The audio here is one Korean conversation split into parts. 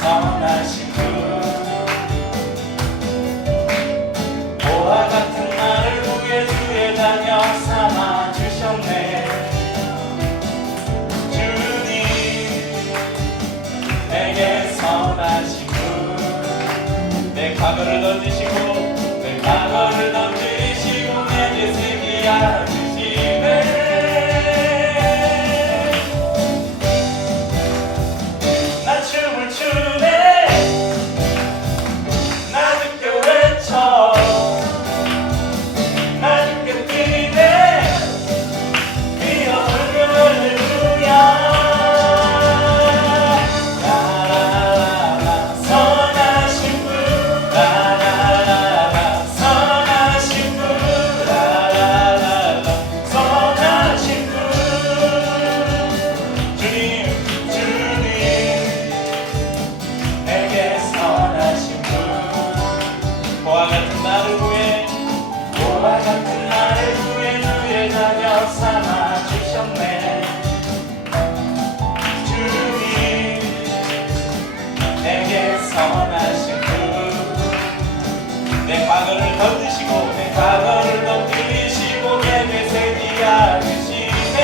선하신 분 보화 같은 나를 구해 주의 자녀 삼아 주셨네. 주님 내게 선하신 분 내 과거를 던지시고 내 과거를 던지시고 내게 새기야 주시네. 나 춤을 추네 나 늦게 외쳐 나 늦게 뛰네 뛰어 할렐루야. 라라라라 선하신 분 라라라라 선하신 분 라라라라 선하신 분 주님 주님 내게 선하신 분 보화 같은 나를 구해 보화 같은 나를 구해 주의 자녀 삼아 주셨네. 주님 내게 선하신 분 내 과거를 던지시고 내 과거를 던지시고 내게 새기야 주시네.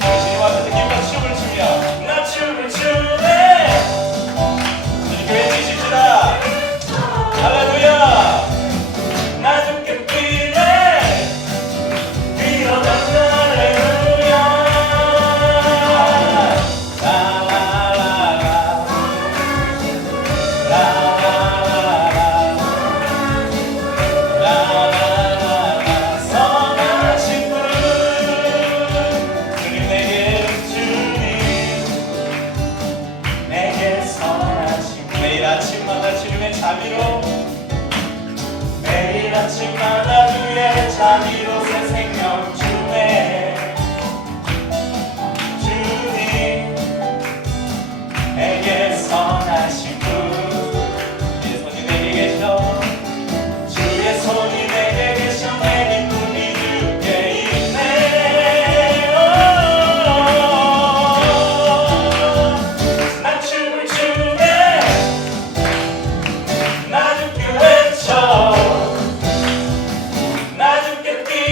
주님 앞에서 기뻐 춤을 추며 나 춤을 추네. 교회 지십시다. 할렐루야. 나 죽게 뛰네 뛰어 할렐루야. 라라라라 라라라라 라라라라 선하신 분 주님 내게 선하신 분 매일 아침마다 주님의 자비로 매일 아침마다 주의 자비로 새 생명 주네. 주님 내게 선하신 분 주의 손이 내게 계셔 주의 손이 내게 계셔 내 기쁨이 주께 있네. 난 춤을 추네 나 죽게 외쳐 나 죽게 뛰네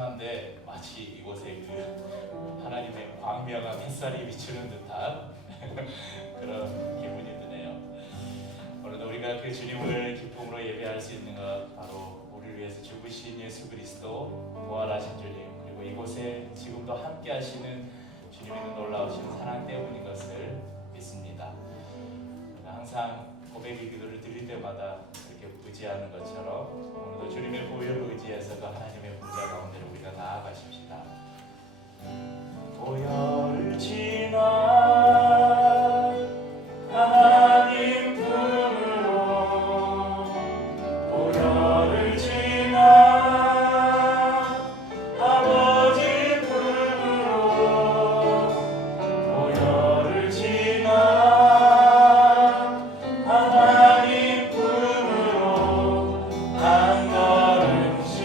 심한데 마치 이곳에 그 하나님의 광명한 햇살이 비추는 듯한 그런 기분이 드네요. 오늘도 우리가 그 주님을 기쁨으로 예배할 수 있는 것 바로 우리를 위해서 죽으신 예수 그리스도, 부활하신 주님, 그리고 이곳에 지금도 함께 하시는 주님의 그 놀라우신 사랑 때문인 것을 믿습니다. 항상 고백의 기도를 드릴 때마다 이렇게 의지하는 것처럼 오늘도 주님의 보혈을 의지해서 그 하나님의 보좌 가운데로 우리가 나아가십시다. 보혈을 지나 하나님 품으로, 보혈을 지나 아버지 품으로, 보혈을 지나 하나님 품으로 한 걸음씩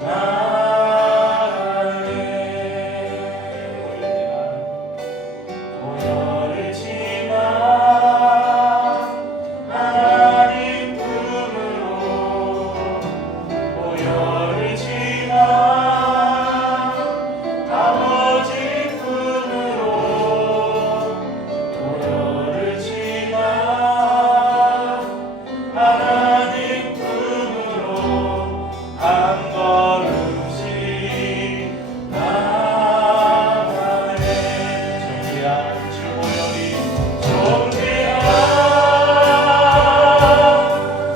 나아가네. 보혈을 지나 하나님 품으로, 보혈을 지나 아버지 품으로, 보혈을 지나 하나님 품으로 한 걸음씩 나아가네. 존귀한 주 보혈이, 존귀한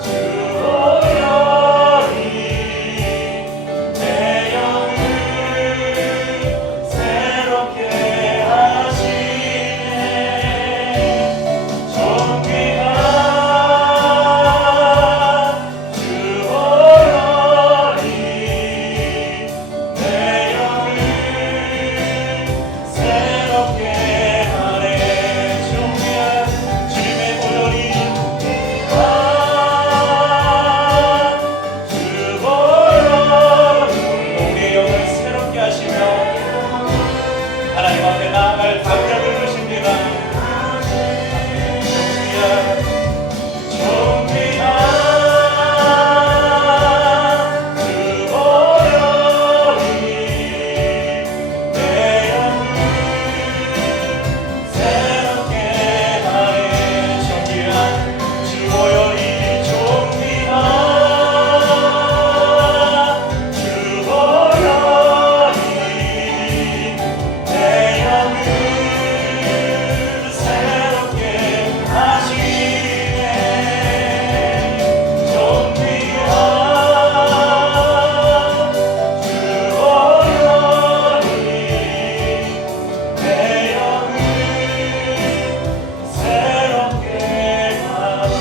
주 보혈이 내 영을 새롭게 하시네. 존귀한 주 보혈이 내 영을 새롭게 하네. 존귀한 주님의 보혈이, 주 보혈이 우리의 영을 새롭게 하시며 하나님 앞에 나아갈 담력을 주십니다. 존귀한 주 보혈이 내 영을 새롭게 하네. 존귀한 주 보혈이, 존귀한 주 보혈이 내 영을 새롭게 하시네. 존귀한 주 보혈이 내 영을 새롭게 하네.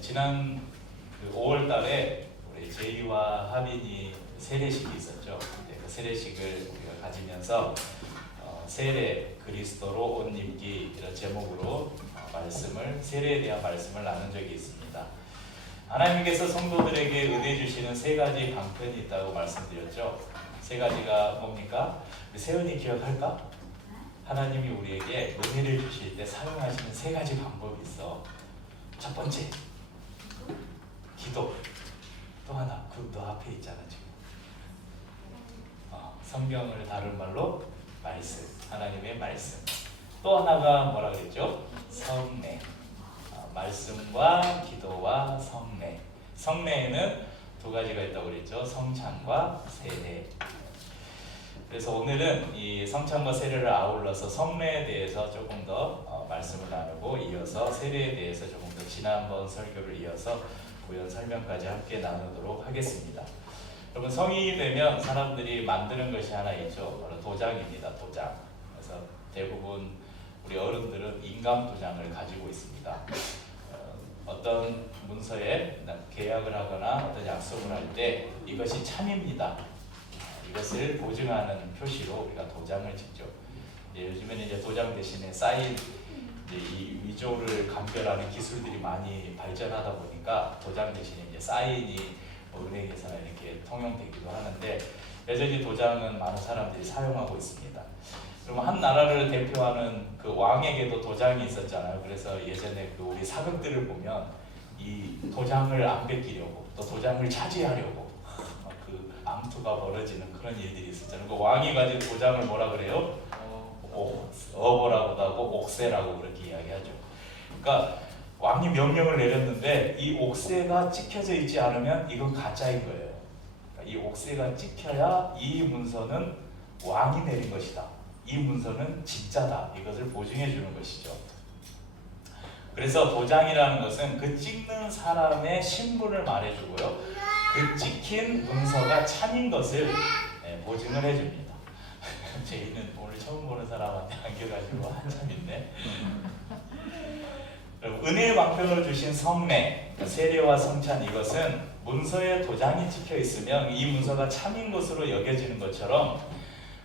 지난 그 5월 달에 우리 제이와 하빈이 세례식이 있었죠. 그 세례식을 우리가 가지면서 세례 그리스도로 옷 입기 이런 제목으로 말씀을, 세례에 대한 말씀을 나눈 적이 있습니다. 하나님께서 성도들에게 은혜 주시는 세 가지 방편이 있다고 말씀드렸죠. 세 가지가 뭡니까? 우리 세연이 기억할까? 하나님이 우리에게 은혜를 주실 때 사용하시는 세 가지 방법이 있어. 첫 번째, 기도. 또 하나, 그 너 앞에 있잖아 지금. 성경을 다른 말로 말씀, 하나님의 말씀. 또 하나가 뭐라 그랬죠? 성례. 말씀과 기도와 성례. 성례에는 두 가지가 있다고 그랬죠. 성찬과 세례. 그래서 오늘은 이 성찬과 세례를 아울러서 성례에 대해서 조금 더 말씀을 나누고, 이어서 세례에 대해서 조금 더 지난번 설교를 이어서 구현 설명까지 함께 나누도록 하겠습니다. 여러분, 성인이 되면 사람들이 만드는 것이 하나 있죠. 바로 도장입니다. 도장. 그래서 대부분 우리 어른들은 인감 도장을 가지고 있습니다. 어떤 문서에 계약을 하거나 어떤 약속을 할 때 이것이 참입니다, 이것을 보증하는 표시로 우리가 도장을 찍죠. 요즘에는 이제 도장 대신에 사인, 이 위조를 감별하는 기술들이 많이 발전하다 보니까 도장 대신에 이제 사인이 은행에서는 이렇게 통용되기도 하는데, 여전히 도장은 많은 사람들이 사용하고 있습니다. 그러면 한 나라를 대표하는 그 왕에게도 도장이 있었잖아요. 그래서 예전에 그 우리 사극들을 보면 이 도장을 안 뺏기려고 또 도장을 차지하려고 그 암투가 벌어지는 그런 일들이 있었잖아요. 그 왕이 가진 도장을 뭐라 그래요? 어보라고도 하고 옥새라고 그렇게 이야기하죠. 그러니까 왕이 명령을 내렸는데 이 옥새가 찍혀져 있지 않으면 이건 가짜인 거예요. 그러니까 이 옥새가 찍혀야 이 문서는 왕이 내린 것이다. 이 문서는 진짜다. 이것을 보증해 주는 것이죠. 그래서 도장이라는 것은 그 찍는 사람의 신분을 말해주고요. 그 찍힌 문서가 참인 것을 보증을 해줍니다. 저희는 오늘 처음 보는 사람한테 안겨가지고 한참 있네. 은혜의 방편을 주신 성례, 세례와 성찬 이것은 문서에 도장이 찍혀 있으면 이 문서가 참인 것으로 여겨지는 것처럼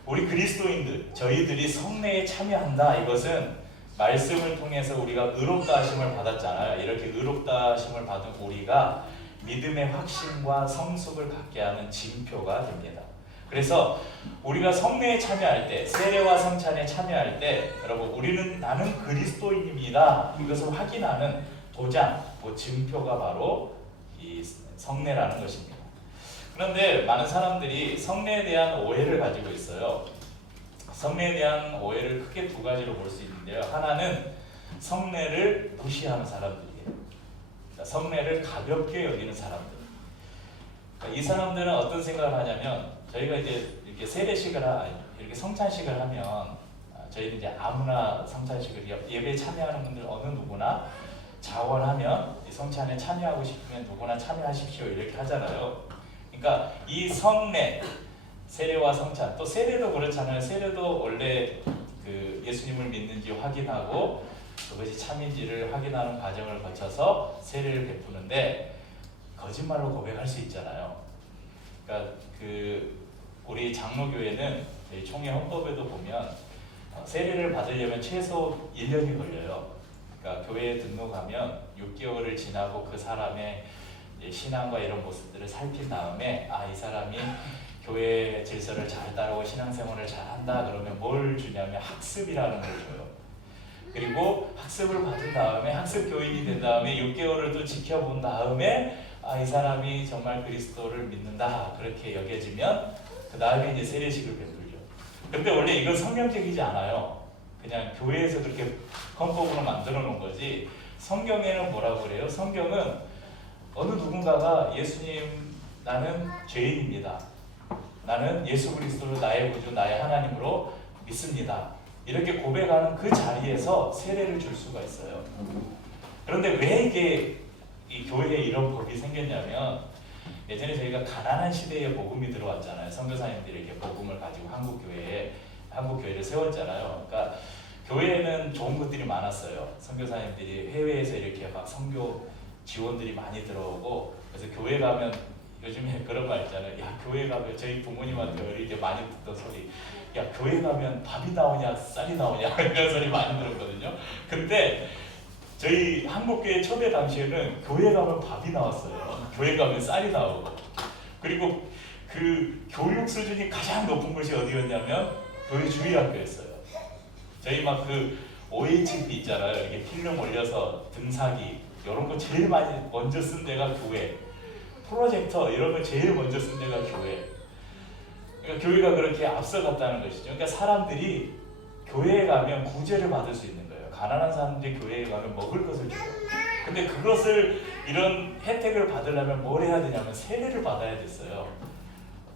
우리 그리스도인들, 저희들이 성례에 참여한다. 이것은 말씀을 통해서 우리가 의롭다 하심을 받았잖아요. 이렇게 의롭다 하심을 받은 우리가 믿음의 확신과 성숙을 갖게 하는 징표가 됩니다. 그래서 우리가 성례에 참여할 때, 세례와 성찬에 참여할 때 여러분 나는 그리스도인입니다. 이것을 확인하는 도장, 증표가 바로 이 성례라는 것입니다. 그런데 많은 사람들이 성례에 대한 오해를 가지고 있어요. 성례에 대한 오해를 크게 두 가지로 볼 수 있는데요. 하나는 성례를 무시하는 사람들이에요. 그러니까 성례를 가볍게 여기는 사람들. 그러니까 이 사람들은 어떤 생각을 하냐면 저희가 이제 이렇게 세례식을 이렇게 성찬식을 하면 저희는 이제 아무나 성찬식을 예배에 참여하는 분들 어느 누구나 자원하면 이 성찬에 참여하고 싶으면 누구나 참여하십시오 이렇게 하잖아요. 그러니까 이 성례, 세례와 성찬, 또 세례도 그렇잖아요. 세례도 원래 그 예수님을 믿는지 확인하고 그것이 참인지를 확인하는 과정을 거쳐서 세례를 베푸는데 거짓말로 고백할 수 있잖아요. 그러니까 우리 장로교회는 저희 총회 헌법에도 보면 세례를 받으려면 최소 1년이 걸려요. 그러니까 교회에 등록하면 6개월을 지나고 그 사람의 신앙과 이런 모습들을 살핀 다음에 이 사람이 교회 질서를 잘 따르고 신앙생활을 잘 한다 그러면 뭘 주냐면 학습이라는 걸 줘요. 그리고 학습을 받은 다음에 학습 교인이 된 다음에 6개월을 또 지켜본 다음에 이 사람이 정말 그리스도를 믿는다 그렇게 여겨지면 그 다음에 이제 세례식을 베풀죠. 근데 원래 이건 성경적이지 않아요. 그냥 교회에서 그렇게 헌법으로 만들어 놓은 거지 성경에는 뭐라고 그래요? 성경은 어느 누군가가 예수님 나는 죄인입니다. 나는 예수 그리스도를 나의 구주 나의 하나님으로 믿습니다. 이렇게 고백하는 그 자리에서 세례를 줄 수가 있어요. 그런데 왜 이게 이 교회에 이런 법이 생겼냐면 예전에 저희가 가난한 시대에 복음이 들어왔잖아요. 선교사님들이 이렇게 복음을 가지고 한국교회를 세웠잖아요. 그러니까 교회에는 좋은 것들이 많았어요. 선교사님들이 해외에서 이렇게 막 선교 지원들이 많이 들어오고 그래서 교회 가면 요즘에 그런 말 있잖아요. 야 교회 가면 저희 부모님한테 어릴 때 많이 듣던 소리 야 교회 가면 밥이 나오냐 쌀이 나오냐 이런 소리 많이 들었거든요. 근데 저희 한국교회 초대 당시에는 교회 가면 밥이 나왔어요. 교회 가면 쌀이 나오고 그리고 그 교육 수준이 가장 높은 곳이 어디였냐면 교회 주일학교였어요. 저희 막 그 OHP 있잖아요. 이렇게 필름 올려서 등사기 이런 거 제일 많이 먼저 쓴 데가 교회. 프로젝터 이런 거 제일 먼저 쓴 데가 교회. 그러니까 교회가 그렇게 앞서갔다는 것이죠. 그러니까 사람들이 교회에 가면 구제를 받을 수 있는 거예요. 가난한 사람들이 교회에 가면 먹을 것을 줘요. 근데 그것을 이런 혜택을 받으려면 뭘 해야 되냐면 세례를 받아야 됐어요.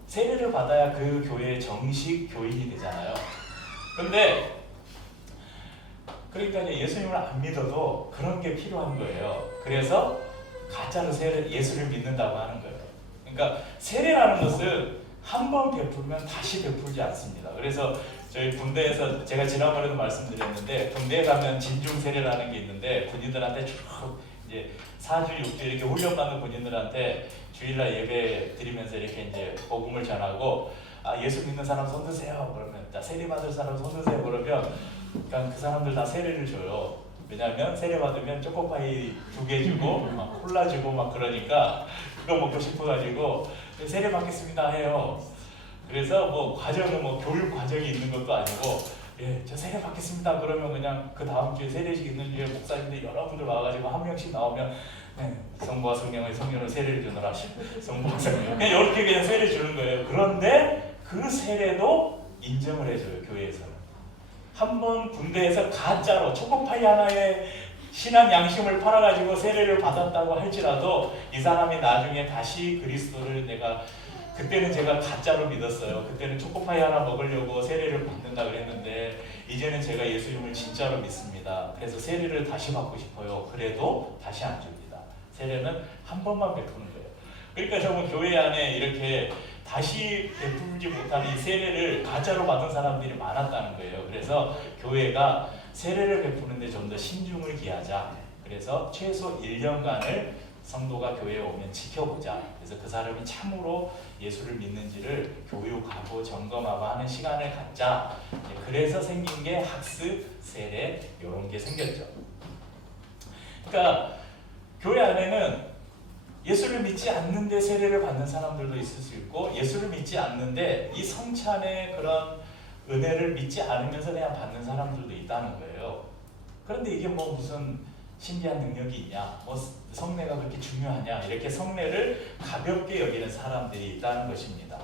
세례를 받아야 그 교회의 정식 교인이 되잖아요. 근데 그러니까 이제 예수님을 안 믿어도 그런 게 필요한 거예요. 그래서 가짜로 예수를 믿는다고 하는 거예요. 그러니까 세례라는 것은 한 번 베풀면 다시 베풀지 않습니다. 그래서 저희 군대에서 제가 지난번에도 말씀드렸는데 군대에 가면 진중 세례라는 게 있는데 군인들한테 쭉 이제 4주 6주 이렇게 훈련받는 군인들한테 주일날 예배 드리면서 이렇게 이제 복음을 전하고 예수 믿는 사람 손 드세요. 그러면 세례 받을 사람 손 드세요. 그러면 그러니까 그 사람들 다 세례를 줘요. 왜냐하면 세례 받으면 초코파이 2개 주고 막 콜라 주고 막 그러니까 그거 먹고 싶어가지고 세례 받겠습니다 해요. 그래서 뭐 과정은 뭐 교육 과정이 있는 것도 아니고 세례 받겠습니다. 그러면 그냥 그 다음 주에 세례식 있는 주에 목사님들 여러분들 와가지고 한 명씩 나오면 네, 성부와 성령의 성령을 세례를 주느라 성부와 성령 그냥 이렇게 그냥 세례 주는 거예요. 그런데 그 세례도 인정을 해줘요. 교회에서는. 한번 군대에서 가짜로 초코파이 하나에 신앙 양심을 팔아가지고 세례를 받았다고 할지라도 이 사람이 나중에 다시 그리스도를 그때는 제가 가짜로 믿었어요. 그때는 초코파이 하나 먹으려고 세례를 받는다 그랬는데 이제는 제가 예수님을 진짜로 믿습니다. 그래서 세례를 다시 받고 싶어요. 그래도 다시 안 줍니다. 세례는 한 번만 베푸는 거예요. 그러니까 정말 교회 안에 이렇게 다시 베풀지 못한 이 세례를 가짜로 받은 사람들이 많았다는 거예요. 그래서 교회가 세례를 베푸는데 좀 더 신중을 기하자. 그래서 최소 1년간을 성도가 교회에 오면 지켜보자. 그래서 그 사람이 참으로 예수를 믿는지를 교육하고 점검하고 하는 시간을 갖자. 그래서 생긴 게 학습, 세례 이런 게 생겼죠. 그러니까 교회 안에는 예수를 믿지 않는데 세례를 받는 사람들도 있을 수 있고 예수를 믿지 않는데 이 성찬의 그런 은혜를 믿지 않으면서 그냥 받는 사람들도 있다는 거예요. 그런데 이게 뭐 무슨 신비한 능력이 있냐, 뭐 성례가 그렇게 중요하냐, 이렇게 성례를 가볍게 여기는 사람들이 있다는 것입니다.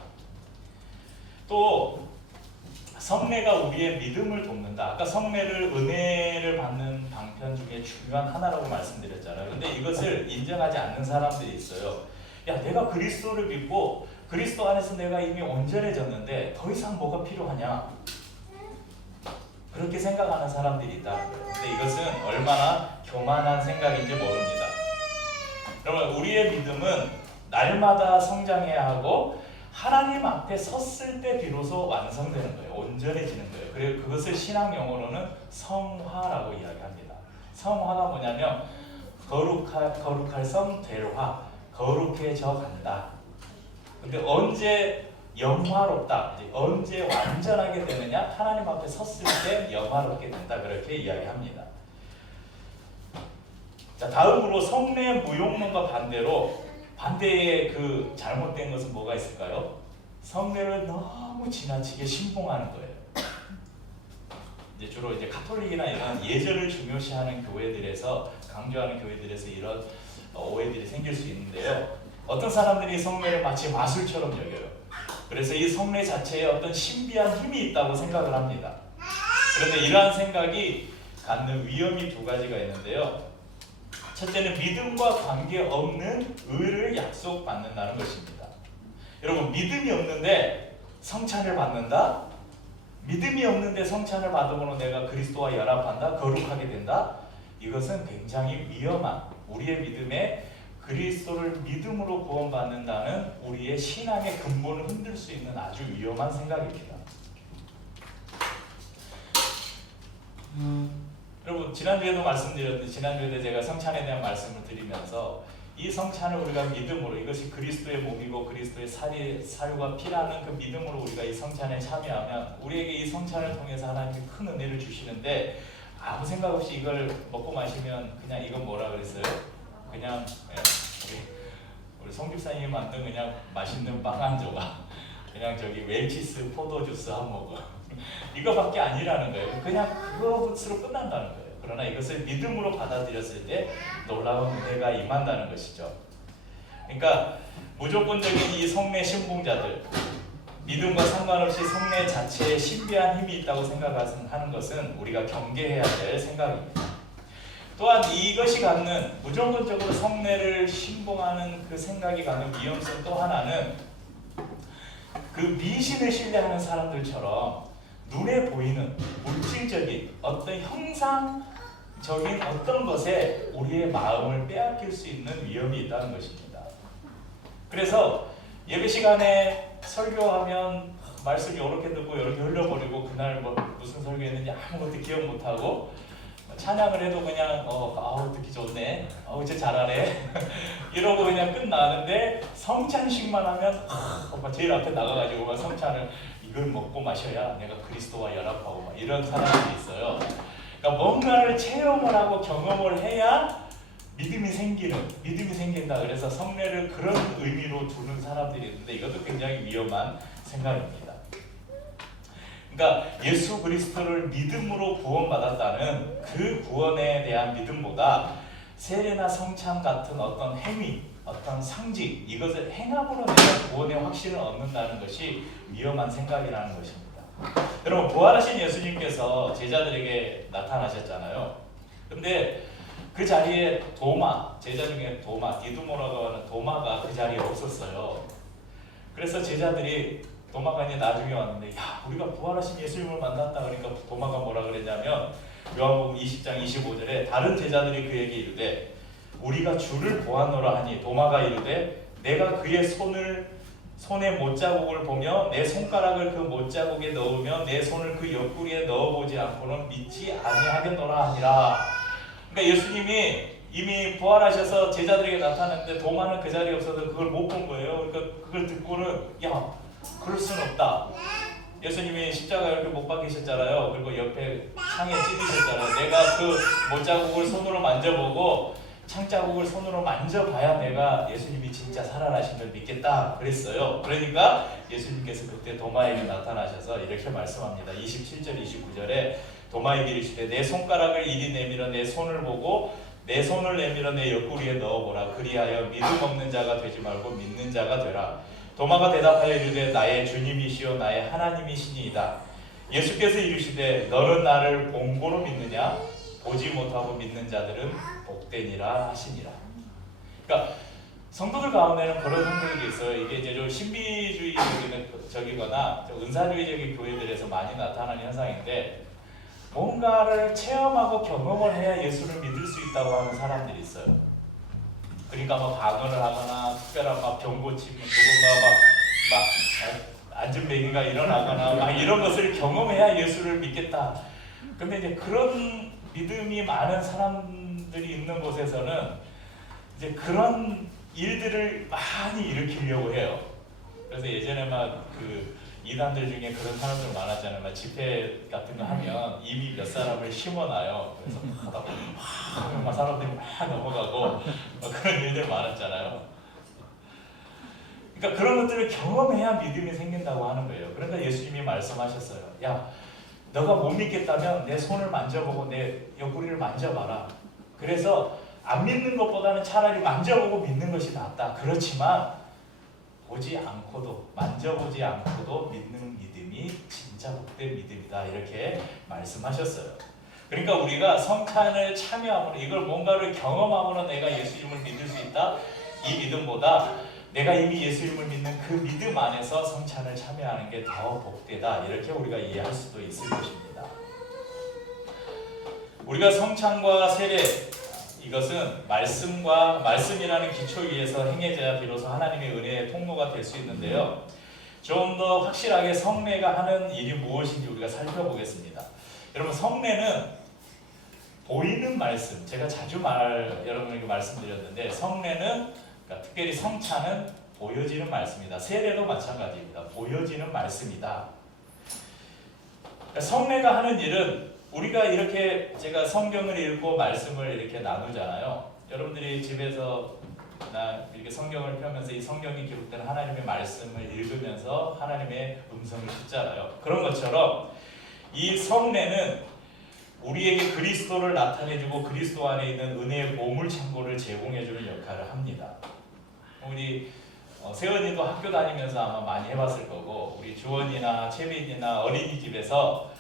또 성례가 우리의 믿음을 돕는다. 아까 성례를 은혜를 받는 방편 중에 중요한 하나라고 말씀드렸잖아요. 근데 이것을 인정하지 않는 사람들이 있어요. 야, 내가 그리스도를 믿고 그리스도 안에서 내가 이미 온전해졌는데 더 이상 뭐가 필요하냐? 그렇게 생각하는 사람들이 있다는 거예요. 근데 이것은 얼마나 교만한 생각인지 모릅니다. 여러분, 우리의 믿음은 날마다 성장해야 하고 하나님 앞에 섰을 때 비로소 완성되는 거예요. 온전해지는 거예요. 그리고 그것을 신앙 용어로는 성화라고 이야기합니다. 성화가 뭐냐면 거룩할 성 될 화, 거룩해져 간다. 근데 언제 영화롭다, 언제 완전하게 되느냐? 하나님 앞에 섰을 때 영화롭게 된다. 그렇게 이야기합니다. 자, 다음으로 성례 무용론과 반대의 그 잘못된 것은 뭐가 있을까요? 성례를 너무 지나치게 신봉하는 거예요. 이제 주로 가톨릭이나 이런 예절을 중요시하는 교회들에서 강조하는 교회들에서 이런 오해들이 생길 수 있는데요. 어떤 사람들이 성례를 마치 마술처럼 여겨요. 그래서 이 성례 자체에 어떤 신비한 힘이 있다고 생각을 합니다. 그런데 이러한 생각이 갖는 위험이 두 가지가 있는데요. 첫째는 믿음과 관계없는 의를 약속받는다는 것입니다. 여러분, 믿음이 없는데 성찬을 받는다? 믿음이 없는데 성찬을 받음으로 내가 그리스도와 연합한다? 거룩하게 된다? 이것은 굉장히 위험한, 우리의 믿음에 그리스도를 믿음으로 구원받는다는 우리의 신앙의 근본을 흔들 수 있는 아주 위험한 생각입니다. 여러분, 지난주에도 말씀드렸는데 지난주에 제가 성찬에 대한 말씀을 드리면서 이 성찬을 우리가 믿음으로, 이것이 그리스도의 몸이고 그리스도의 살과 피라는 그 믿음으로 우리가 이 성찬에 참여하면 우리에게 이 성찬을 통해서 하나님이 큰 은혜를 주시는데 아무 생각 없이 이걸 먹고 마시면 그냥 이건 뭐라 그랬어요? 그냥 우리 성집사님이 만든 그냥 맛있는 빵 한 조각, 그냥 저기 웰치스 포도주스 한 모금, 이거밖에 아니라는 거예요. 그냥 그것으로 끝난다는 거예요. 그러나 이것을 믿음으로 받아들였을 때 놀라운 은혜가 임한다는 것이죠. 그러니까 무조건적인 이 성례 신봉자들, 믿음과 상관없이 성례 자체에 신비한 힘이 있다고 생각하는 것은 우리가 경계해야 될 생각입니다. 또한 이것이 갖는 무조건적으로 성례를 신봉하는 그 생각이 갖는 위험성 또 하나는 그 미신을 신뢰하는 사람들처럼 눈에 보이는 물질적인 어떤 형상적인 어떤 것에 우리의 마음을 빼앗길 수 있는 위험이 있다는 것입니다. 그래서 예배 시간에 설교하면 말씀 이렇게 듣고 이렇게 흘려버리고 그날 뭐 무슨 설교했는지 아무것도 기억 못하고 찬양을 해도 그냥 아우 듣기 좋네, 아우 이제 잘하네 이러고 그냥 끝나는데 성찬식만 하면 제일 앞에 나가가지고 막 성찬을 이걸 먹고 마셔야 내가 그리스도와 연합하고 막 이런 사람들이 있어요. 그러니까 뭔가를 체험을 하고 경험을 해야 믿음이 생긴다. 그래서 성례를 그런 의미로 두는 사람들이 있는데 이것도 굉장히 위험한 생각입니다. 그러니까 예수 그리스도를 믿음으로 구원받았다는 그 구원에 대한 믿음보다 세례나 성찬 같은 어떤 행위, 어떤 상징, 이것을 행함으로 내가 구원의 확신을 얻는다는 것이 위험한 생각이라는 것입니다. 여러분, 부활하신 예수님께서 제자들에게 나타나셨잖아요. 근데 그 자리에 도마, 제자 중에 도마, 디두모라고 하는 도마가 그 자리에 없었어요. 그래서 제자들이, 도마가 이제 나중에 왔는데, 야, 우리가 부활하신 예수님을 만났다. 그러니까 도마가 뭐라 그랬냐면, 요한복음 20장 25절에 다른 제자들이 그에게 이르되 우리가 주를 보았노라 하니, 도마가 이르되 내가 그의 손의 못자국을 보며 내 손가락을 그 못자국에 넣으며 내 손을 그 옆구리에 넣어보지 않고는 믿지 아니하겠노라 하니라. 그러니까 예수님이 이미 부활하셔서 제자들에게 나타났는데 도마는 그 자리에 없어서 그걸 못 본 거예요. 그러니까 그걸 듣고는, 야, 그럴 수는 없다. 예수님이 십자가에 이렇게 못 박히셨잖아요. 그리고 옆에 창에 찔리셨잖아요. 내가 그 못자국을 손으로 만져보고 창자국을 손으로 만져봐야 내가 예수님이 진짜 살아나신 걸 믿겠다 그랬어요. 그러니까 예수님께서 그때 도마에게 나타나셔서 이렇게 말씀합니다. 27절 29절에 도마에게 이르시되 내 손가락을 이리 내밀어 내 손을 보고 내 손을 내밀어 내 옆구리에 넣어보라. 그리하여 믿음 없는 자가 되지 말고 믿는 자가 되라. 도마가 대답하여 이르되 나의 주님이시요 나의 하나님이시니이다. 예수께서 이르시되 너는 나를 본고로 믿느냐? 보지 못하고 믿는 자들은 복되니라 하시니라. 그러니까 성도들 가운데는 그런 성도들이 있어요. 이게 이제 좀 신비주의적이거나 은사주의적인 교회들에서 많이 나타나는 현상인데, 뭔가를 체험하고 경험을 해야 예수를 믿을 수 있다고 하는 사람들이 있어요. 그러니까 뭐 방언을 하거나 특별한 막 병고침, 누군가 막 안전뱅이가 일어나거나 막 이런 것을 경험해야 예수를 믿겠다. 근데 이제 그런 믿음이 많은 사람들이 있는 곳에서는 이제 그런 일들을 많이 일으키려고 해요. 그래서 예전에 막 그 이단들 중에 그런 사람들 많았잖아요. 막 집회 같은 거 하면 이미 몇 사람을 심어놔요. 그래서 하다 보면 막 사람들이 막 넘어가고 그런 일들 많았잖아요. 그러니까 그런 것들을 경험해야 믿음이 생긴다고 하는 거예요. 그러니까 예수님이 말씀하셨어요. 야, 너가 못 믿겠다면 내 손을 만져보고 내 옆구리를 만져봐라. 그래서 안 믿는 것보다는 차라리 만져보고 믿는 것이 낫다. 그렇지만 보지 않고도, 만져보지 않고도 믿는 믿음이 진짜 복된 믿음이다. 이렇게 말씀하셨어요. 그러니까 우리가 성찬을 참여함으로, 이걸 뭔가를 경험함으로 내가 예수님을 믿을 수 있다. 이 믿음보다 내가 이미 예수님을 믿는 그 믿음 안에서 성찬을 참여하는 게 더 복되다. 이렇게 우리가 이해할 수도 있을 것입니다. 우리가 성찬과 세례, 이것은 말씀이라는 기초 위에서 행해져야 비로소 하나님의 은혜의 통로가 될 수 있는데요. 좀 더 확실하게 성례가 하는 일이 무엇인지 우리가 살펴보겠습니다. 여러분, 성례는 보이는 말씀, 제가 자주 여러분에게 말씀드렸는데, 성례는, 그러니까 특별히 성찬은 보여지는 말씀이다. 세례도 마찬가지입니다. 보여지는 말씀이다. 그러니까 성례가 하는 일은, 우리가 이렇게 제가 성경을 읽고 말씀을 이렇게 나누잖아요. 여러분들이 집에서 이렇게 성경을 펴면서 이 성경이 기록된 하나님의 말씀을 읽으면서 하나님의 음성을 듣잖아요. 그런 것처럼 이 성례는 우리에게 그리스도를 나타내주고 그리스도 안에 있는 은혜의 보물 창고를 제공해주는 역할을 합니다. 우리 세연이도 학교 다니면서 아마 많이 해봤을 거고, 우리 주원이나 채민이나 어린이집에서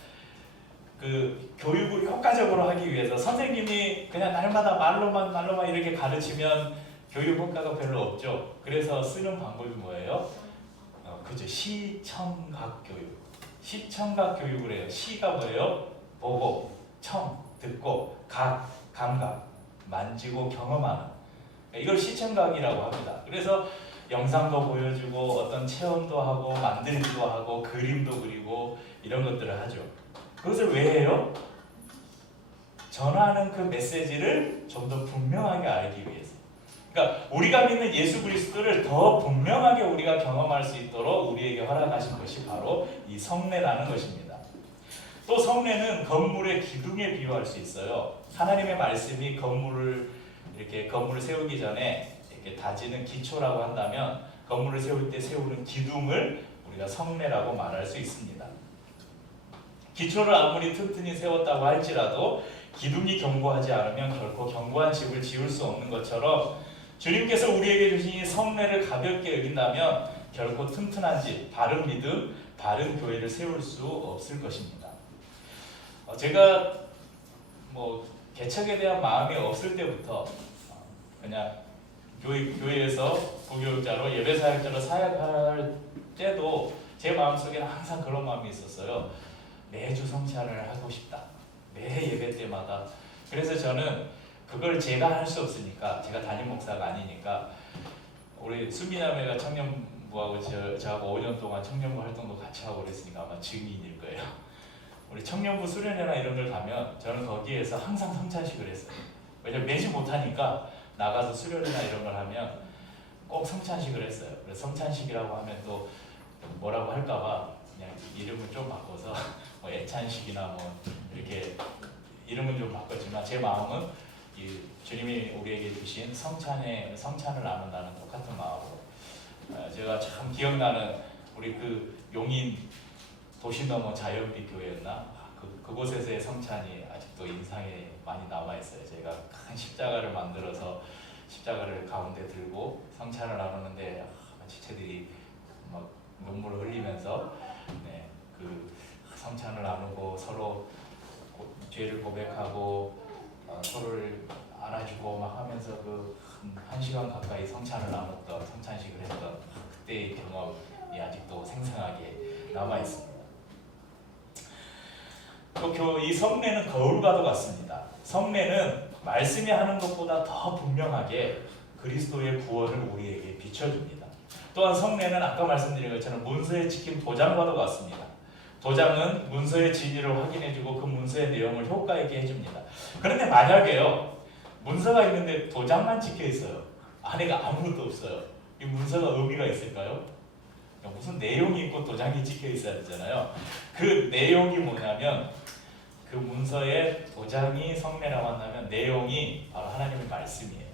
그 교육을 효과적으로 하기 위해서 선생님이 그냥 날마다 말로만 이렇게 가르치면 교육 효과가 별로 없죠. 그래서 쓰는 방법이 뭐예요? 그죠. 시청각 교육. 시청각 교육을 해요. 시가 뭐예요? 보고, 청, 듣고, 각, 감각, 만지고 경험하는. 이걸 시청각이라고 합니다. 그래서 영상도 보여주고 어떤 체험도 하고 만들기도 하고 그림도 그리고 이런 것들을 하죠. 그것을 왜 해요? 전하는 그 메시지를 좀 더 분명하게 알기 위해서. 그러니까 우리가 믿는 예수 그리스도를 더 분명하게 우리가 경험할 수 있도록 우리에게 허락하신 것이 바로 이 성례라는 것입니다. 또 성례는 건물의 기둥에 비유할 수 있어요. 하나님의 말씀이 건물을 세우기 전에 이렇게 다지는 기초라고 한다면, 건물을 세울 때 세우는 기둥을 우리가 성례라고 말할 수 있습니다. 기초를 아무리 튼튼히 세웠다고 할지라도 기둥이 견고하지 않으면 결코 견고한 집을 지을 수 없는 것처럼 주님께서 우리에게 주신 이 성례를 가볍게 여긴다면 결코 튼튼한 집, 바른 믿음, 바른 교회를 세울 수 없을 것입니다. 제가 개척에 대한 마음이 없을 때부터 그냥 교회에서 부교육자로 예배사역자로 사역할 때도 제 마음속에는 항상 그런 마음이 있었어요. 매주 성찬을 하고 싶다. 매 예배 때마다. 그래서 저는 그걸 제가 할 수 없으니까, 제가 담임 목사가 아니니까 우리 수미자매가 청년부하고 저하고 5년 동안 청년부 활동도 같이 하고 그랬으니까 아마 증인일 거예요. 우리 청년부 수련회나 이런 걸 가면 저는 거기에서 항상 성찬식을 했어요. 왜냐면 매주 못하니까 나가서 수련회나 이런 걸 하면 꼭 성찬식을 했어요. 그래서 성찬식이라고 하면 또 뭐라고 할까봐 그냥 이름을 좀 바꿔서 애찬식이나 이렇게 이름은 좀 바꿨지만 제 마음은 이 주님이 우리에게 주신 성찬을 나눈다는 똑같은 마음으로 제가 참 기억나는 우리 그 용인 도시너머 자연빛 교회였나? 그곳에서의 성찬이 아직도 인상에 많이 남아있어요. 제가 큰 십자가를 만들어서 십자가를 가운데 들고 성찬을 나누는데 지체들이 막 눈물을 흘리면서 그 성찬을 나누고 서로 죄를 고백하고 서로를 안아주고 막 하면서 그 1시간 가까이 성찬을 나눴던, 성찬식을 했던 그때의 경험이 아직도 생생하게 남아있습니다. 또 이 성례는 거울과도 같습니다. 성례는 말씀이 하는 것보다 더 분명하게 그리스도의 구원을 우리에게 비춰줍니다. 또한 성례는 아까 말씀드린 것처럼 문서에 찍힌 도장과도 같습니다. 도장은 문서의 진위를 확인해주고 그 문서의 내용을 효과 있게 해줍니다. 그런데 만약에요, 문서가 있는데 도장만 찍혀 있어요. 안에가 아무것도 없어요. 이 문서가 의미가 있을까요? 무슨 내용이 있고 도장이 찍혀 있어야 되잖아요. 그 내용이 뭐냐면 그 문서에 도장이 성례라고 한다면 내용이 바로 하나님의 말씀이에요.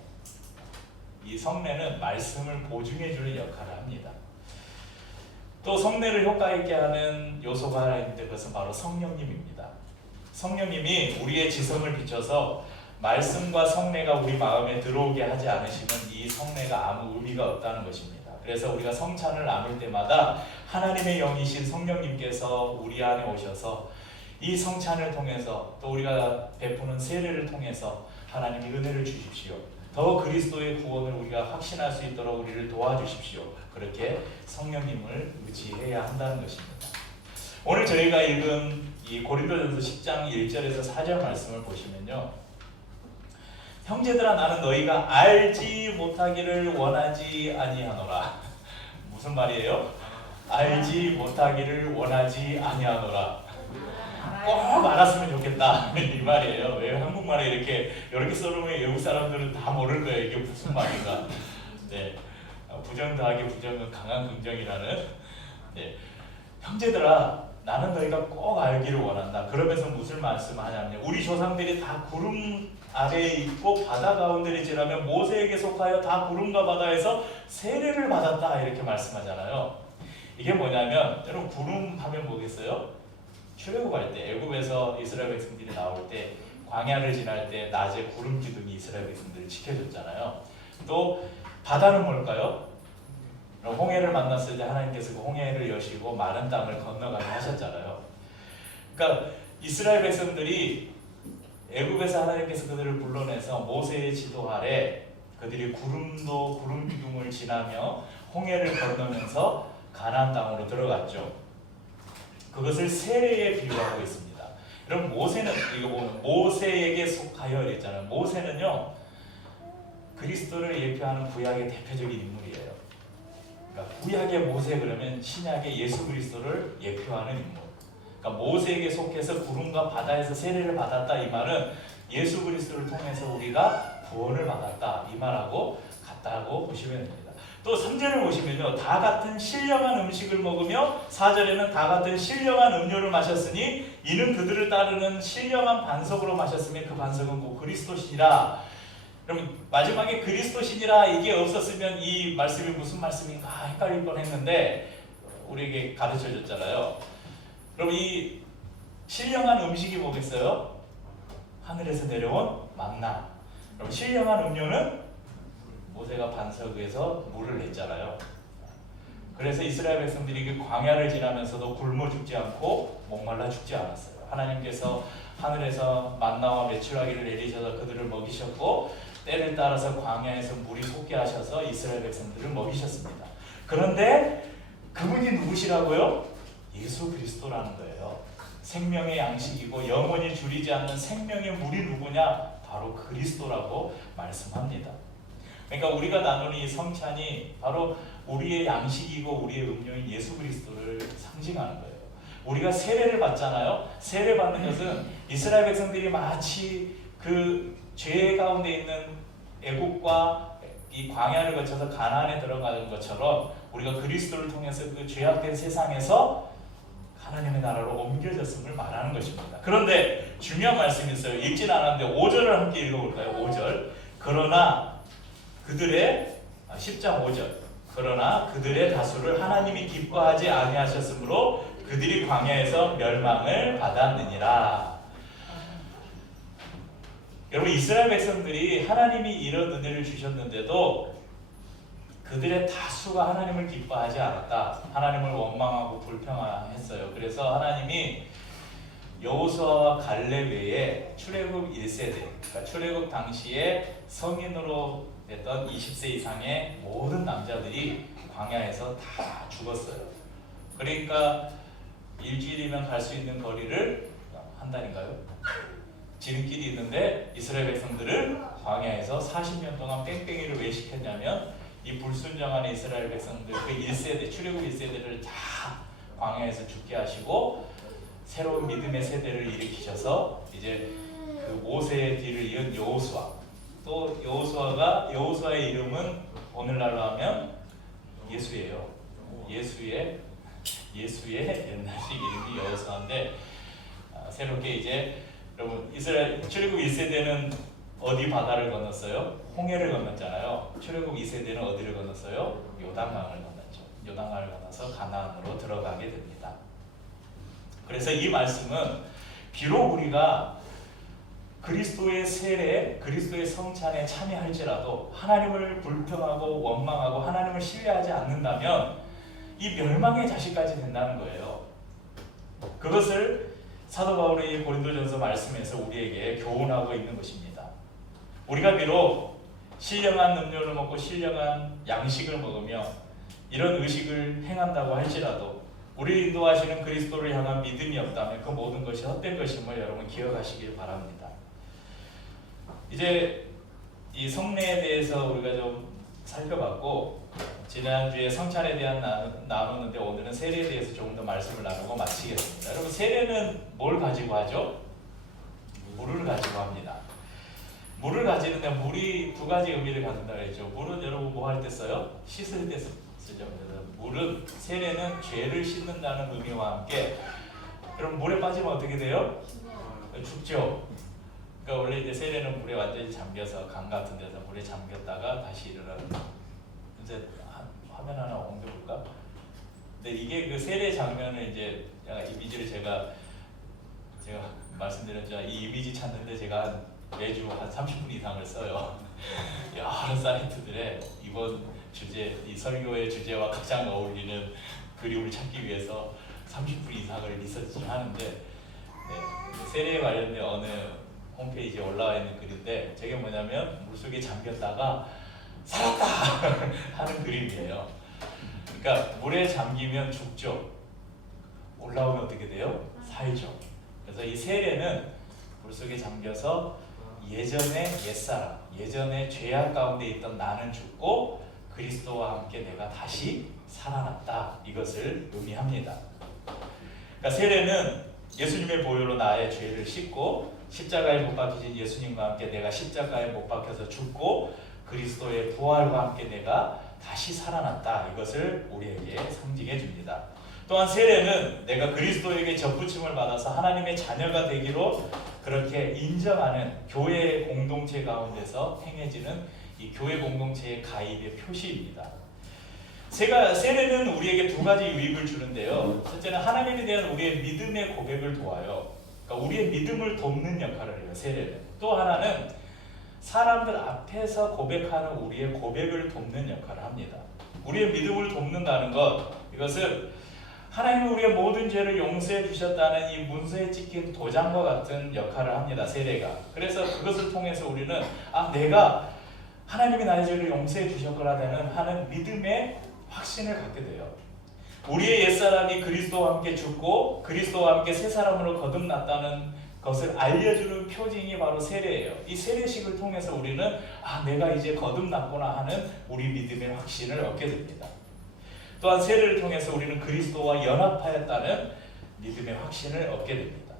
이 성례는 말씀을 보증해주는 역할을 합니다. 또 성례를 효과 있게 하는 요소가 하나 있는데 그것은 바로 성령님입니다. 성령님이 우리의 지성을 비춰서 말씀과 성례가 우리 마음에 들어오게 하지 않으시면 이 성례가 아무 의미가 없다는 것입니다. 그래서 우리가 성찬을 나눌 때마다 하나님의 영이신 성령님께서 우리 안에 오셔서 이 성찬을 통해서 또 우리가 베푸는 세례를 통해서 하나님이 은혜를 주십시오. 더 그리스도의 구원을 우리가 확신할 수 있도록 우리를 도와주십시오. 그렇게 성령님을 의지해야 한다는 것입니다. 오늘 저희가 읽은 이 고린도전서 10장 1절에서 4절 말씀을 보시면요, 형제들아 나는 너희가 알지 못하기를 원하지 아니하노라. 무슨 말이에요? 알지 못하기를 원하지 아니하노라. 꼭 알았으면 좋겠다 이 말이에요. 왜 한국말에 이렇게 써놓으면 외국 사람들은 다 모를 거예요. 이게 무슨 말인가. 부정 더하기 부정은 강한 긍정이라는. 형제들아 나는 너희가 꼭 알기를 원한다. 그러면서 무슨 말씀하냐면 우리 조상들이 다 구름 아래에 있고 바다 가운데를 지나며 모세에게 속하여 다 구름과 바다에서 세례를 받았다 이렇게 말씀하잖아요. 이게 뭐냐면 여러분 구름 하면 뭐겠어요? 출애굽할 때 애굽에서 이스라엘 백성들이 나올 때 광야를 지날 때 낮에 구름 기둥이 이스라엘 백성들을 지켜줬잖아요. 또 바다는 뭘까요? 홍해를 만났을 때 하나님께서 그 홍해를 여시고 마른 땅을 건너가게 하셨잖아요. 그러니까 이스라엘 백성들이 애굽에서 하나님께서 그들을 불러내서 모세의 지도 아래 그들이 구름 기둥을 지나며 홍해를 건너면서 가나안 땅으로 들어갔죠. 그것을 세례에 비유하고 있습니다. 여러분 모세는 이거 보면 모세에게 속하여 이랬잖아요. 모세는요 그리스도를 예표하는 구약의 대표적인 인물이에요. 그러니까 구약의 모세 그러면 신약의 예수 그리스도를 예표하는 인물. 그러니까 모세에게 속해서 구름과 바다에서 세례를 받았다 이 말은 예수 그리스도를 통해서 우리가 구원을 받았다 이 말하고 같다고 보시면 됩니다. 또 3절을 보시면요 다 같은 신령한 음식을 먹으며 4절에는 다 같은 신령한 음료를 마셨으니 이는 그들을 따르는 신령한 반석으로 마셨으며 그 반석은 곧 그리스도시니라. 그럼 마지막에 그리스도시니라 이게 없었으면 이 말씀이 무슨 말씀인가 헷갈릴 뻔했는데 우리에게 가르쳐 줬잖아요. 그럼 이 신령한 음식이 뭐겠어요? 하늘에서 내려온 만나. 그럼 신령한 음료는 모세가 반석 위에서 물을 냈잖아요. 그래서 이스라엘 백성들이 그 광야를 지나면서도 굶어 죽지 않고 목말라 죽지 않았어요. 하나님께서 하늘에서 만나와 메추라기를 내리셔서 그들을 먹이셨고 때를 따라서 광야에서 물이 솟게 하셔서 이스라엘 백성들을 먹이셨습니다. 그런데 그분이 누구시라고요? 예수 그리스도라는 거예요. 생명의 양식이고 영원히 줄이지 않는 생명의 물이 누구냐? 바로 그리스도라고 말씀합니다. 그러니까 우리가 나누는 이 성찬이 바로 우리의 양식이고 우리의 음료인 예수 그리스도를 상징하는 거예요. 우리가 세례를 받잖아요. 세례 받는 것은 이스라엘 백성들이 마치 그 죄 가운데 있는 애국과 이 광야를 거쳐서 가나안에 들어가는 것처럼 우리가 그리스도를 통해서 그 죄악된 세상에서 하나님의 나라로 옮겨졌음을 말하는 것입니다. 그런데 중요한 말씀이 있어요. 읽진 않았는데 5절을 함께 읽어볼까요? 5절. 그러나 그들의 10장 5절. 그러나 그들의 다수를 하나님이 기뻐하지 아니하셨으므로 그들이 광야에서 멸망을 받았느니라. 여러분, 이스라엘 백성들이 하나님이 이런 은혜를 주셨는데도 그들의 다수가 하나님을 기뻐하지 않았다. 하나님을 원망하고 불평했어요. 그래서 하나님이 여호수아와 갈렙 외에 출애굽 1세대, 그러니까 출애굽 당시에 성인으로 됐던 20세 이상의 모든 남자들이 광야에서 다 죽었어요. 그러니까 일주일이면 갈 수 있는 거리를 한 달인가요? 지름길이 있는데 이스라엘 백성들을 광야에서 40년 동안 뺑뺑이를 왜 시켰냐면 이 불순종하는 이스라엘 백성들 그 1세대 출애굽 1세대를 다 광야에서 죽게 하시고 새로운 믿음의 세대를 일으키셔서 이제 그 모세의 뒤를 이은 여호수아, 또 여호수아의 이름은 오늘날로 하면 예수예요. 예수의 옛날식 이름이 여호수아인데 새롭게 이제 여러분 이스라엘 출애굽 1세대는 어디 바다를 건넜어요? 홍해를 건넜잖아요. 출애굽 2세대는 어디를 건넜어요? 요단강을 건넜죠. 요단강을 건너서 가나안으로 들어가게 됩니다. 그래서 이 말씀은 비록 우리가 그리스도의 세례, 그리스도의 성찬에 참여할지라도 하나님을 불평하고 원망하고 하나님을 신뢰하지 않는다면 이 멸망의 자식까지 된다는 거예요. 그것을 사도 바울의 고린도전서 말씀에서 우리에게 교훈하고 있는 것입니다. 우리가 비록 신령한 음료를 먹고 신령한 양식을 먹으며 이런 의식을 행한다고 할지라도 우리를 인도하시는 그리스도를 향한 믿음이 없다면 그 모든 것이 헛된 것임을 여러분 기억하시길 바랍니다. 이제 이 성례에 대해서 우리가 좀 살펴봤고 지난주에 성찬에 대한 나누는데 오늘은 세례에 대해서 조금 더 말씀을 나누고 마치겠습니다. 여러분, 세례는 뭘 가지고 하죠? 물을 가지고 합니다. 물을 가지는데 물이 두 가지 의미를 갖는다고 했죠. 물은 여러분 뭐 할 때 써요? 씻을 때 쓰죠. 물은, 세례는 죄를 씻는다는 의미와 함께 여러분 물에 빠지면 어떻게 돼요? 죽죠. 그러니까 원래 이제 세례는 물에 완전히 잠겨서 강 같은 데서 물에 잠겼다가 다시 일어나는. 이제 화면 하나 옮겨볼까? 근데 이게 그 세례 장면을 이제 이미지를 제가 말씀드렸죠. 이 이미지 찾는데 제가 매주 한 30분 이상을 써요. 여러 사이트들에 이번 주제, 이 설교의 주제와 가장 어울리는 그림을 찾기 위해서 30분 이상을 리서치를 하는데 세례에 관련된 어느 홈페이지에 올라와 있는 글인데 저게 뭐냐면 물속에 잠겼다가 살았다 하는 그림이에요. 그러니까 물에 잠기면 죽죠. 올라오면 어떻게 돼요? 살죠. 그래서 이 세례는 물속에 잠겨서 예전의 옛사람, 예전의 죄악 가운데 있던 나는 죽고 그리스도와 함께 내가 다시 살아났다, 이것을 의미합니다. 그러니까 세례는 예수님의 보혈로 나의 죄를 씻고 십자가에 못 박히신 예수님과 함께 내가 십자가에 못 박혀서 죽고 그리스도의 부활과 함께 내가 다시 살아났다, 이것을 우리에게 상징해 줍니다. 또한 세례는 내가 그리스도에게 접붙임을 받아서 하나님의 자녀가 되기로 그렇게 인정하는 교회 공동체 가운데서 행해지는 이 교회 공동체의 가입의 표시입니다. 세례는 우리에게 두 가지 유익을 주는데요. 첫째는 하나님에 대한 우리의 믿음의 고백을 도와요. 그러니까 우리의 믿음을 돕는 역할을 해요. 세례는. 또 하나는 사람들 앞에서 고백하는 우리의 고백을 돕는 역할을 합니다. 우리의 믿음을 돕는다는 것, 이것은 하나님이 우리의 모든 죄를 용서해 주셨다는 이 문서에 찍힌 도장과 같은 역할을 합니다. 세례가. 그래서 그것을 통해서 우리는 내가 하나님이 나의 죄를 용서해 주셨구나라는 하는 믿음의 확신을 갖게 돼요. 우리의 옛사람이 그리스도와 함께 죽고 그리스도와 함께 새 사람으로 거듭났다는 것을 알려주는 표징이 바로 세례예요. 이 세례식을 통해서 우리는 내가 이제 거듭났구나 하는 우리 믿음의 확신을 얻게 됩니다. 또한 세례를 통해서 우리는 그리스도와 연합하였다는 믿음의 확신을 얻게 됩니다.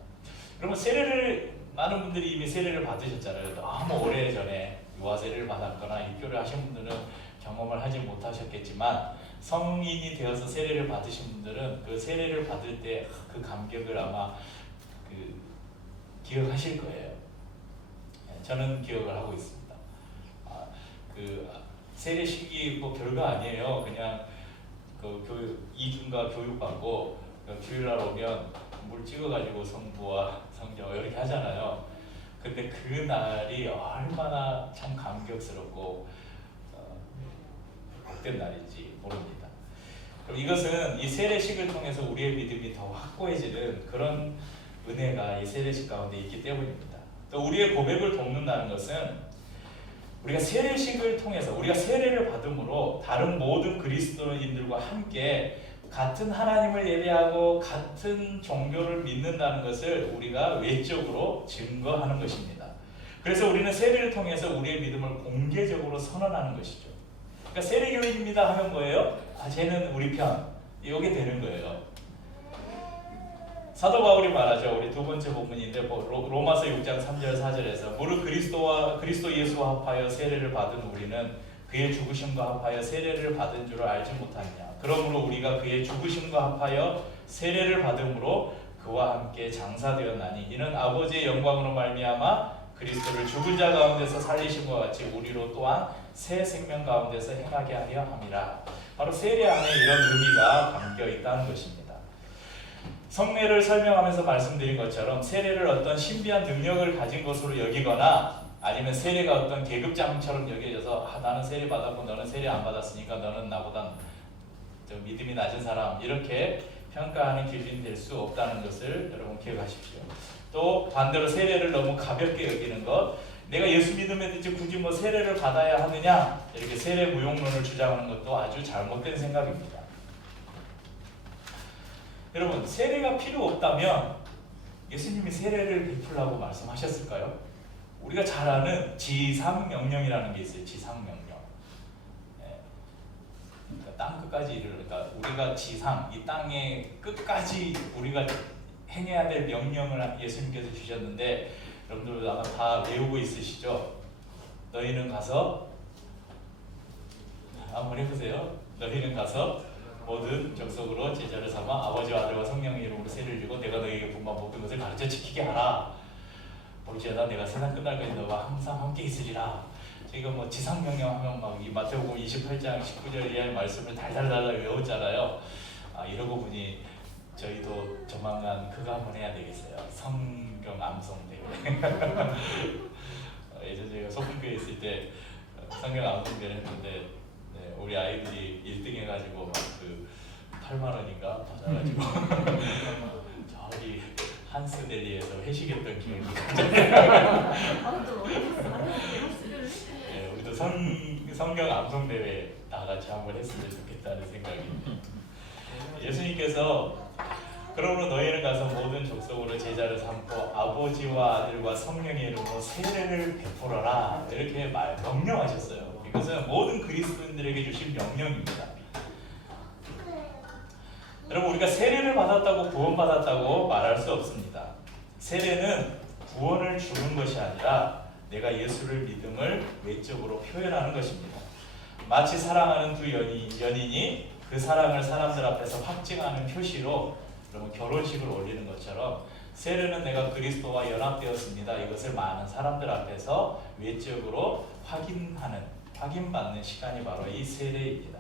여러분, 세례를 많은 분들이 이미 세례를 받으셨잖아요. 너무 오래전에 유아세례를 받았거나 입교를 하신 분들은 경험을 하지 못하셨겠지만 성인이 되어서 세례를 받으신 분들은 그 세례를 받을 때 그 감격을 아마 기억하실 거예요. 저는 기억을 하고 있습니다. 그 세례식이 뭐 별거 아니에요. 그냥 그 이중과 교육받고 주일날 오면 물 찍어가지고 성부와 성자 이렇게 하잖아요. 근데 그 날이 얼마나 참 감격스럽고 복된 날인지 모릅니다. 그럼 이것은 이 세례식을 통해서 우리의 믿음이 더 확고해지는 그런 은혜가 이 세례식 가운데 있기 때문입니다. 또 우리의 고백을 돕는다는 것은 우리가 세례식을 통해서 우리가 세례를 받음으로 다른 모든 그리스도인들과 함께 같은 하나님을 예배하고 같은 종교를 믿는다는 것을 우리가 외적으로 증거하는 것입니다. 그래서 우리는 세례를 통해서 우리의 믿음을 공개적으로 선언하는 것이죠. 그러니까 세례교인입니다 하면 뭐예요? 쟤는 우리 편, 이게 되는 거예요. 사도 바울이 말하죠. 우리 두 번째 본문인데 로마서 6장 3절 4절에서 무릇 그리스도 예수와 합하여 세례를 받은 우리는 그의 죽으심과 합하여 세례를 받은 줄을 알지 못하느냐. 그러므로 우리가 그의 죽으심과 합하여 세례를 받음으로 그와 함께 장사되었나니 이는 아버지의 영광으로 말미암아 그리스도를 죽은 자 가운데서 살리심과 같이 우리로 또한 새 생명 가운데서 행하게 하려 함이라. 바로 세례 안에 이런 의미가 담겨 있다는 것입니다. 성례를 설명하면서 말씀드린 것처럼 세례를 어떤 신비한 능력을 가진 것으로 여기거나 아니면 세례가 어떤 계급장처럼 여겨져서 나는 세례 받았고 너는 세례 안 받았으니까 너는 나보다 좀 믿음이 낮은 사람 이렇게 평가하는 기준이 될 수 없다는 것을 여러분 기억하십시오. 또 반대로 세례를 너무 가볍게 여기는 것, 내가 예수 믿으면 굳이 뭐 세례를 받아야 하느냐 이렇게 세례 무용론을 주장하는 것도 아주 잘못된 생각입니다. 여러분, 세례가 필요 없다면 예수님이 세례를 베풀라고 말씀하셨을까요? 우리가 잘 아는 지상명령이라는 게 있어요. 지상명령. 그러니까 땅 끝까지 이르르니까 우리가 지상, 이 땅의 끝까지 우리가 행해야 될 명령을 예수님께서 주셨는데 여러분들 아마 다 외우고 있으시죠? 너희는 가서 한번 해보세요. 너희는 가서 모든 족속으로 제자를 삼아 아버지와 아들과 성령의 이름으로 세례를 주고 내가 너희에게 분부한 모든 것을 가르쳐 지키게 하라. 볼지어다 내가 세상 끝날까지 너와 항상 함께 있으리라. 저희가 뭐 지상명령 하면 막 이 마태복음 28장 19절 이하의 말씀을 달달달 외웠잖아요. 이러고 보니 저희도 조만간 그거 한번 해야 되겠어요. 성경 암송 대회. 예전에 저희가 소금교회 있을 때 성경 암송 대회를 했는데 우리 아이들이 1등 해가지고 그 8만 원인가 받아가지고 저기 한스델리에서 회식했던 기억이 우리도 성경 암송 대회 다 같이 한번 했으면 좋겠다는 생각이. 예수님께서 그러므로 너희는 가서 모든 족속으로 제자를 삼고 아버지와 아들과 성령의 이름으로 세례를 베풀어라 이렇게 명령하셨어요. 이것은 모든 그리스도인들에게 주신 명령입니다. 여러분, 우리가 세례를 받았다고 구원받았다고 말할 수 없습니다. 세례는 구원을 주는 것이 아니라 내가 예수를 믿음을 외적으로 표현하는 것입니다. 마치 사랑하는 두 연인이 그 사랑을 사람들 앞에서 확증하는 표시로 여러분 결혼식을 올리는 것처럼 세례는 내가 그리스도와 연합되었습니다. 이것을 많은 사람들 앞에서 외적으로 확인받는 시간이 바로 이 세례입니다.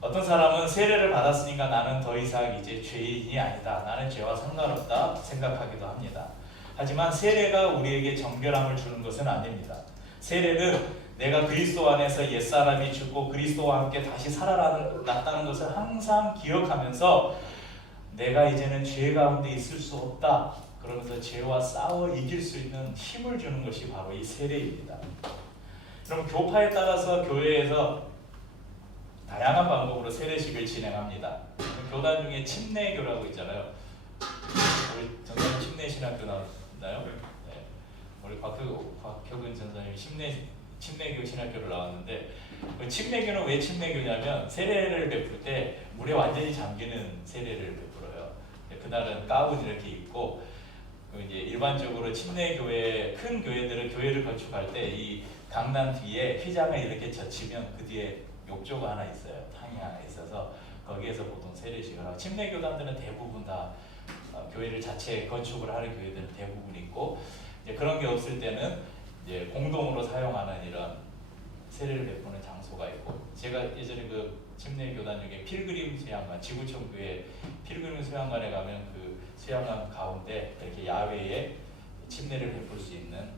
어떤 사람은 세례를 받았으니까 나는 더 이상 이제 죄인이 아니다. 나는 죄와 상관없다 생각하기도 합니다. 하지만 세례가 우리에게 정결함을 주는 것은 아닙니다. 세례는 내가 그리스도 안에서 옛사람이 죽고 그리스도와 함께 다시 살아났다는 것을 항상 기억하면서 내가 이제는 죄 가운데 있을 수 없다. 그러면서 죄와 싸워 이길 수 있는 힘을 주는 것이 바로 이 세례입니다. 그럼 교파에 따라서 교회에서 다양한 방법으로 세례식을 진행합니다. 교단 중에 침례교라고 있잖아요. 우리 전사님 침례신학교 나왔나요? 네. 우리 곽혁은 전사님 침례교 신학교를 나왔는데, 그 침례교는 왜 침례교냐면 세례를 베풀 때 물에 완전히 잠기는 세례를 베풀어요. 그날은 가운 이렇게 입고, 이제 일반적으로 침례교회 큰 교회들은 교회를 건축할 때 이 강단 뒤에 휘장을 이렇게 젖히면 그 뒤에 욕조가 하나 있어요. 탕이 하나 있어서 거기에서 보통 세례식을 하고, 침례교단들은 대부분 다 교회를 자체 건축을 하는 교회들은 대부분 있고, 이제 그런 게 없을 때는 이제 공동으로 사용하는 이런 세례를 베푸는 장소가 있고, 제가 예전에 그 침례교단 중에 필그림 수양관, 지구촌 교회 필그림 수양관에 가면 그 수양관 가운데 이렇게 야외에 침례를 베풀 수 있는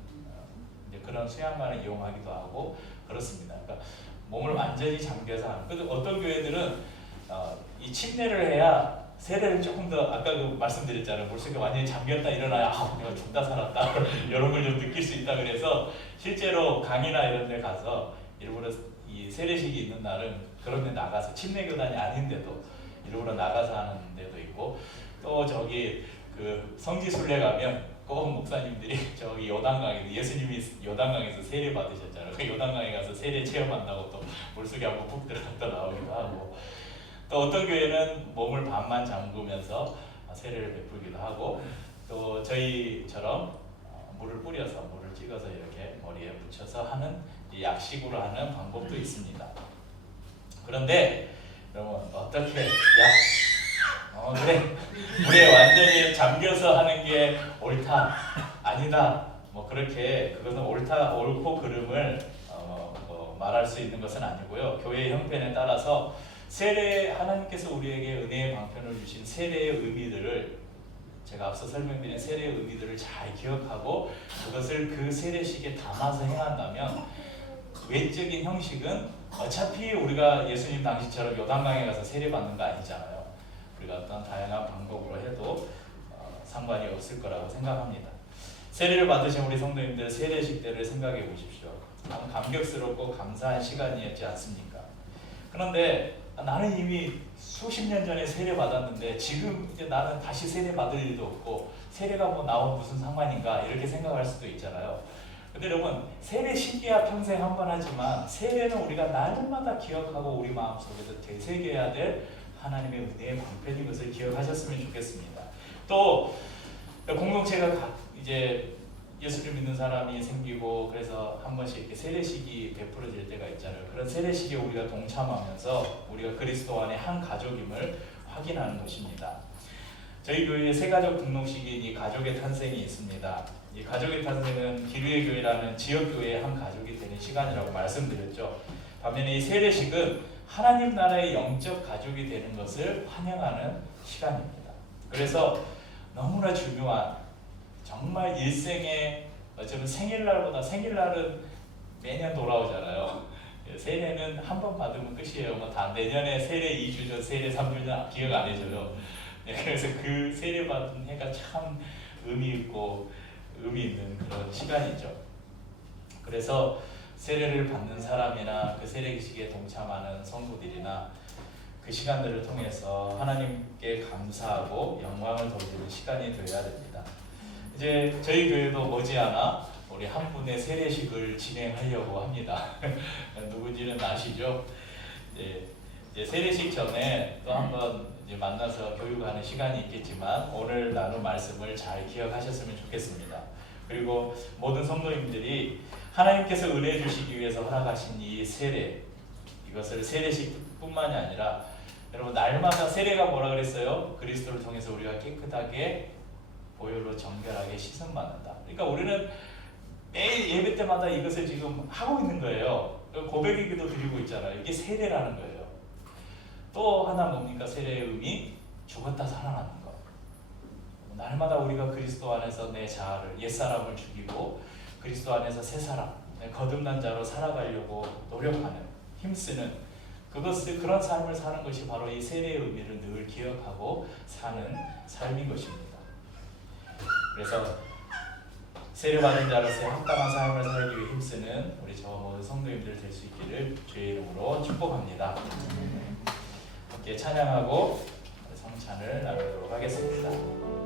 이제 그런 수양관을 이용하기도 하고 그렇습니다. 그러니까 몸을 완전히 잠겨서 하는. 그래서 어떤 교회들은 이 침례를 해야 세례를 조금 더, 아까 그 말씀드렸잖아요. 물속에 완전히 잠겼다 일어나야 내가 죽다 살았다 이런 걸 좀 느낄 수 있다. 그래서 실제로 강의나 이런 데 가서 일부러 이 세례식이 있는 날은 그런 데 나가서, 침례교단이 아닌데도 일부러 나가서 하는 데도 있고, 또 저기 그 성지순례 가면 꼭 목사님들이 저기 요단강에, 예수님이 요단강에서 세례 받으셨잖아요. 그 요단강에 가서 세례 체험한다고 또 물속에 한번 푹 들어갔다 나오기도 하고, 또 어떤 교회는 몸을 반만 잠그면서 세례를 베풀기도 하고, 또 저희처럼 물을 뿌려서, 물을 찍어서 이렇게 머리에 붙여서 하는 약식으로 하는 방법도 있습니다. 그런데 여러분, 어떻게 그래, 물에 완전히 잠겨서 하는 게 옳다, 아니다, 뭐 그렇게 그것은 옳고 그름을 말할 수 있는 것은 아니고요. 교회의 형편에 따라서 세례, 하나님께서 우리에게 은혜의 방편을 주신 세례의 의미들을, 제가 앞서 설명드린 세례의 의미들을 잘 기억하고 그것을 그 세례식에 담아서 행한다면, 외적인 형식은 어차피 우리가 예수님 당시처럼 요단강에 가서 세례 받는 거 아니잖아요. 우리가 어떤 다양한 방법으로 해도 상관이 없을 거라고 생각합니다. 세례를 받으신 우리 성도님들 세례식 때를 생각해 보십시오. 참 감격스럽고 감사한 시간이었지 않습니까? 그런데 나는 이미 수십 년 전에 세례 받았는데 지금 이제 나는 다시 세례 받을 일도 없고 세례가 뭐 나와 무슨 상관인가 이렇게 생각할 수도 있잖아요. 근데 여러분, 세례식이야 평생 한 번 하지만 세례는 우리가 날마다 기억하고 우리 마음속에서 되새겨야 될 하나님의 은혜의 방편인 것을 기억하셨으면 좋겠습니다. 또 공동체가 이제 예수를 믿는 사람이 생기고 그래서 한 번씩 이렇게 세례식이 베풀어질 때가 있잖아요. 그런 세례식에 우리가 동참하면서 우리가 그리스도 안에 한 가족임을 확인하는 것입니다. 저희 교회에 새가족 등록식인 이 가족의 탄생이 있습니다. 이 가족의 탄생은 기류의 교회라는 지역교회의 한 가족이 되는 시간이라고 말씀드렸죠. 반면에 이 세례식은 하나님 나라의 영적 가족이 되는 것을 환영하는 시간입니다. 그래서 너무나 중요한, 정말 일생에 어쩌면 생일날보다, 생일날은 매년 돌아오잖아요. 세례는 한 번 받으면 끝이에요. 뭐 다 내년에 세례 2주 전, 세례 3주 전 기억 안 해줘요. 그래서 그 세례 받은 해가 참 의미 있고 의미 있는 그런 시간이죠. 그래서 세례를 받는 사람이나 그 세례식에 동참하는 성도들이나 그 시간들을 통해서 하나님께 감사하고 영광을 돌리는 시간이 되어야 됩니다. 이제 저희 교회도 머지않아 우리 한 분의 세례식을 진행하려고 합니다. 누군지는 아시죠? 이제 세례식 전에 또 한번 이제 만나서 교육하는 시간이 있겠지만 오늘 나눌 말씀을 잘 기억하셨으면 좋겠습니다. 그리고 모든 성도님들이 하나님께서 은혜 주시기 위해서 허락하신 이 세례, 이것을 세례식뿐만이 아니라 여러분 날마다 세례가 뭐라 그랬어요? 그리스도를 통해서 우리가 깨끗하게 보혈로 정결하게 씻음 받는다. 그러니까 우리는 매일 예배 때마다 이것을 지금 하고 있는 거예요. 고백기도 드리고 있잖아요. 이게 세례라는 거예요. 또 하나 뭡니까? 세례의 의미, 죽었다 살아나는 것. 날마다 우리가 그리스도 안에서 내 자아를, 옛사람을 죽이고 그리스도 안에서 새 사람, 거듭난 자로 살아가려고 노력하는, 힘쓰는 그런 삶을 사는 것이 바로 이 세례의 의미를 늘 기억하고 사는 삶인 것입니다. 그래서 세례받은 자로서의 합당한 삶을 살기 위해 힘쓰는 우리 저 모든 성도님들 될 수 있기를 주의 이름으로 축복합니다. 함께 찬양하고 성찬을 나누도록 하겠습니다.